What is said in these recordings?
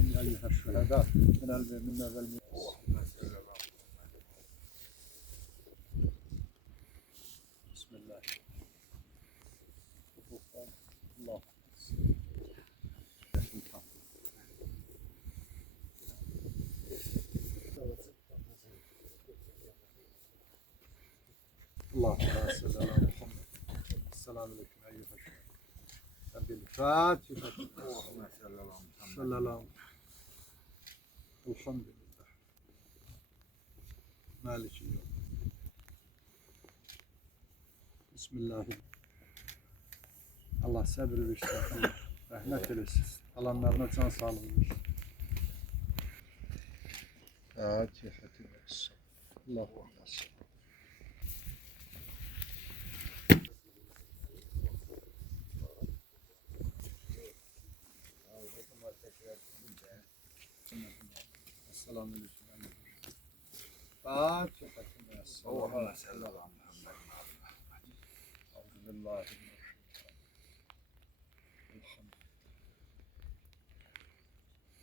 عليكم يا أيها الشهداء من المؤمنين والمؤمنات. بسم الله. الله. اللهم صل على محمد. السلام عليكم أيها الشهداء. بالفاتحة. صلى الله. الحمد لله. مالك يوم. بسم الله. Allah sabır versin. Allah rahmet eylesin. Alanlarına can sağlığı versin. Fatiha-tü Esselamu. Allahu Ekber. Esselamu aleyküm. Fatiha-tü Esselamu. Allahümme salli ala Muhammed. Euzubillahi.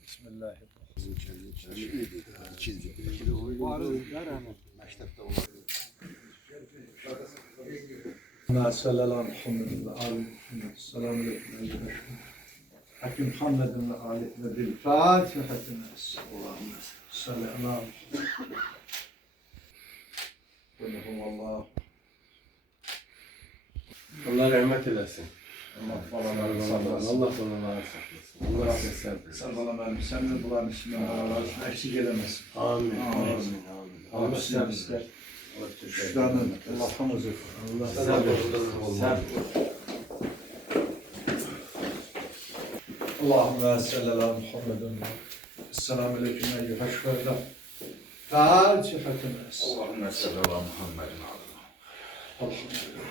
Bismillahirrahmanirrahim. Ma sallallahu aleyhi ve sellem. Selamun aleyküm. Hakim Muhammed'in ve aletine bil Fatiha'tine Allahümme salli ala Muhammed. Allah rahmet eylesin. Allah falan Allah sana saklasın. Allah seslensin. Sallallahu sen de bulan Bismillahirrahmanirrahim. Eksik elemesin. Amin. Allah sizler ister. Şükranın Allah'ımızı. Allah sabır. Allahümme salli ala Muhammedin. Esselamu aleyküm eyyühel şühedâ. Fatihatun es. Allahümme salli ala Muhammed. Elhamdülillah.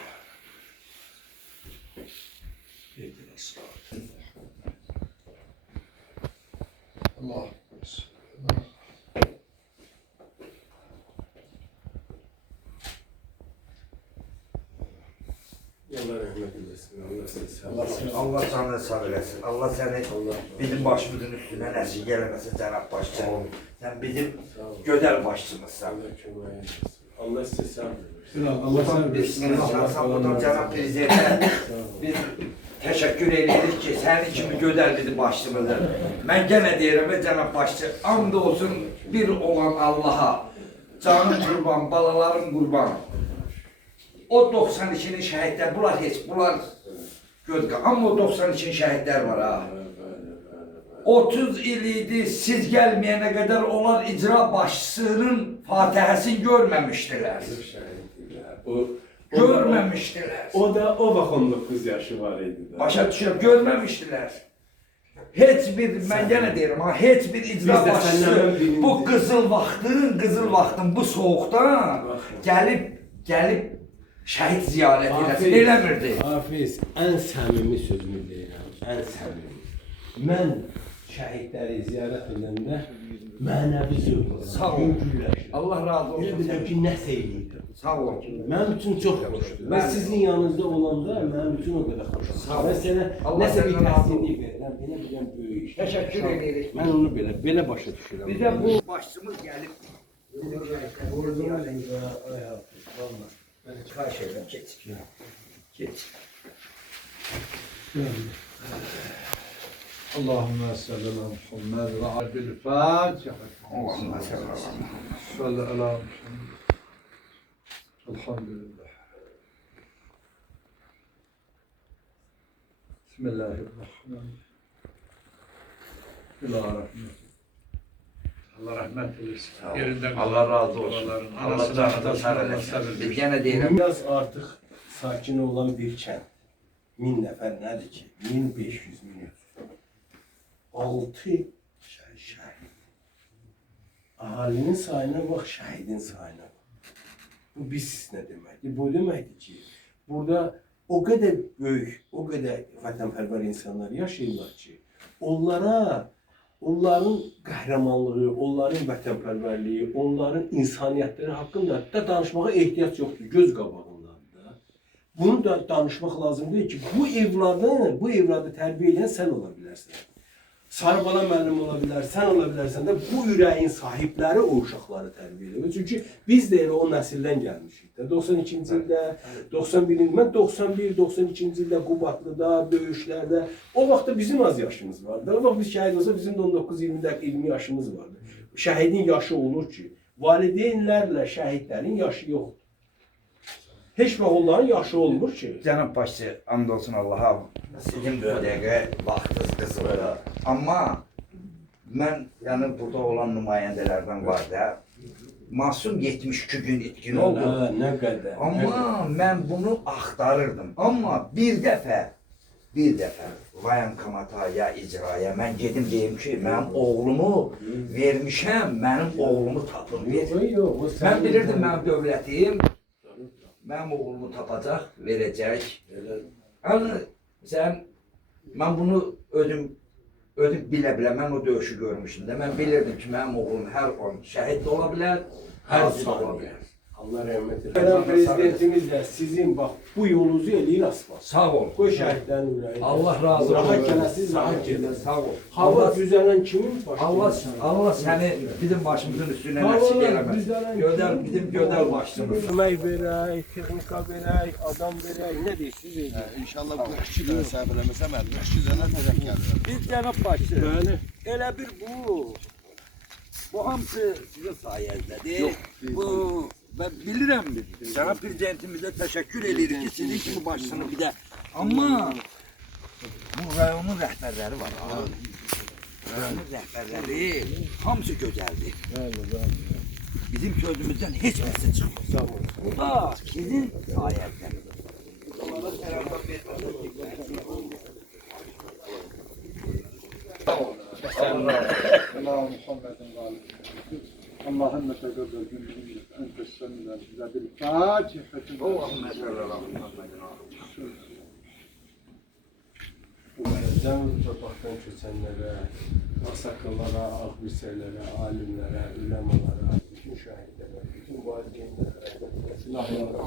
Allah. Allah rahmet eylesin. Allah seslensin. Allah sana sabır etsin. Allah seni bizim başımızın üstüne nesir gelemesin Cenab-ı Başçı. Sen bizim gödel başçımızsın. Allah size sabır versin. Allah Biz buradan Cenab-ı Prezident'e biz teşekkür edirik ki senin kimi gödel dedi başçımızı. Ben gene diyelim Cenab-ı Başçı, and olsun bir olan Allah'a, canım kurban, balalarım kurban. O 92'nin şəhidlər, bunlar gördük. Amma o 92'nin şəhidlər var ha. 30 il idi, siz gəlməyənə qədər onlar icra başçısının fatihəsini görməmişdilər. Görməmişdilər. O da o vaxt 19 yaşı var idi. Başa düşüyor, görməmişdilər. Heç bir, mən yenə deyirəm ha, heç bir icra başçısı bu qızıl vaxtın bu soğuqdan gəlib şəhid ziyarət eləmirdi. Hafiz, ən səmimi sözümü deyirəm, ən səmimi. Mən şəhidləri ziyarət edəndə mənəvi zövq alıram. Sağ ol. Allah razı olsun. Elə bilirəm ki, nəsə eləyirəm. Sağ ol. Mənim üçün çox xoşdur. Və sizin yanınızda olanda mənim üçün o qədər xoşdur. Sağ ol. Və sənə nəsə bir təsdiqlik verirəm, belə biləm böyük iş. Təşəkkür edirik. Mən onu belə başa düşürəm. Bir də bu başçımız gəlib. Bizim şəhidlər. Xahiş edirəm, geç. Geç. Allahümme salli ala Muhammed ve abil Fatiha. Allahümme salli ala Muhammed. Salli ala Muhammed. Elhamdülillah. Bismillahirrahmanirrahim. Allah rahmet eylesin. Yerinden Allah razı olsun. Allah canına sağ eylesin. Biz gene deyirəm. Biraz artıq sakin olan bir kənd. 1000 nəfər nədir ki? 1500, 1300. 6 şəhid. Ahalinin sayına bax, şəhidin sayına bax. Bu biz nə deməkdir? Bu deməkdir ki, burada o qədər böyük, o qədər vətənpərvər insanlar yaşayırlar ki, onların qəhrəmanlığı, onların vətənpərvərliyi, onların insaniyyətləri haqqında da danışmağa ehtiyac yoxdur, göz qabağındadır. Bunu da danışmaq lazım deyil ki, bu evladı tərbiyə edən sən ola bilərsən. Sarıbala müəllim ola bilər, sən ola bilərsən də bu ürəyin sahibləri o uşaqları tərbiyə edir. Çünki biz də elə o nəsildən gəlmişik də. 92-ci ildə, 91-ci mən 91-92-ci ildə Qubadlıda, döyüşlərdə o vaxtda bizim az yaşımız vardı. O vaxt biz şəhid olsa bizim də 19-20 yaşımız vardı. Şəhidin yaşı olur ki, valideynlərlə şəhidlərin yaşı yoxdur. Heç vaxt onların yaşı olmur ki. Cənab başçı, and olsun Allaha, sizin bu dəqiqə vaxtınız qızıldır. Amma mən, yəni burada olan nümayəndələrdən var da, masum 72 gün itkin oldu. Nə qədər. Amma mən bunu axtarırdım. Amma bir dəfə voyankomataya, icraya mən gedim deyim ki, mənim oğlumu vermişəm, mənim oğlumu tapın verin. Mən bilirdim mənim dövlətim, mənim oğlumu tapacaq, verəcək. Yəni, mən bunu ödüm bilə-bilə, mən o döyüşü görmüşdüm də, mən bilirdim ki, mənim oğlum hər an şəhid də ola bilər, hər da ola bilər. Allah rəhmət eləsin. Prezidentimiz də sizin bax bu yolunuzu eləyir asfalt. Sağ ol. Qoy şəhidlərin ürəyi. Allah razı olsun. Rahat gələsiz, rahat gedin. Sağ ol. Hava düzələn kimin başı? Allah səni bizim başımızın üstünə nəsib eləməz. Bizim gödəl başımız. Kömək verək, texnika verək, adam verək, nə deyirsiniz? İnşallah 42 dənə səbir eləməsəm, 52 dənə tərək gəlir. Biz cənab başçı, Bəli. elə bir bu hamısı sizin sayəzdədir. Bu və bilirəm biz, cənab prezidentimizə təşəkkür edirik ki, sizin kimi başçını bir də. Amma bu rayonun rəhbərləri var. Rayonun rəhbərləri hamısı gözəldir. Bizim sözümüzdən heç birisi çıxmır. Bu da sizin sayəzdə. Allah'a selamlar verməsin. اللهم محمد وعلى اللهم تقبل مني انت السميع العليم بالفاتحه Allahümme salli ala Muhammedin. Cəmi torpaqdan köçənlərə, ağsaqqallara, ağbirçələrə, alimlərə, üləmalara, bütün şəhidlərə, bütün valideynlərə, silahlarına,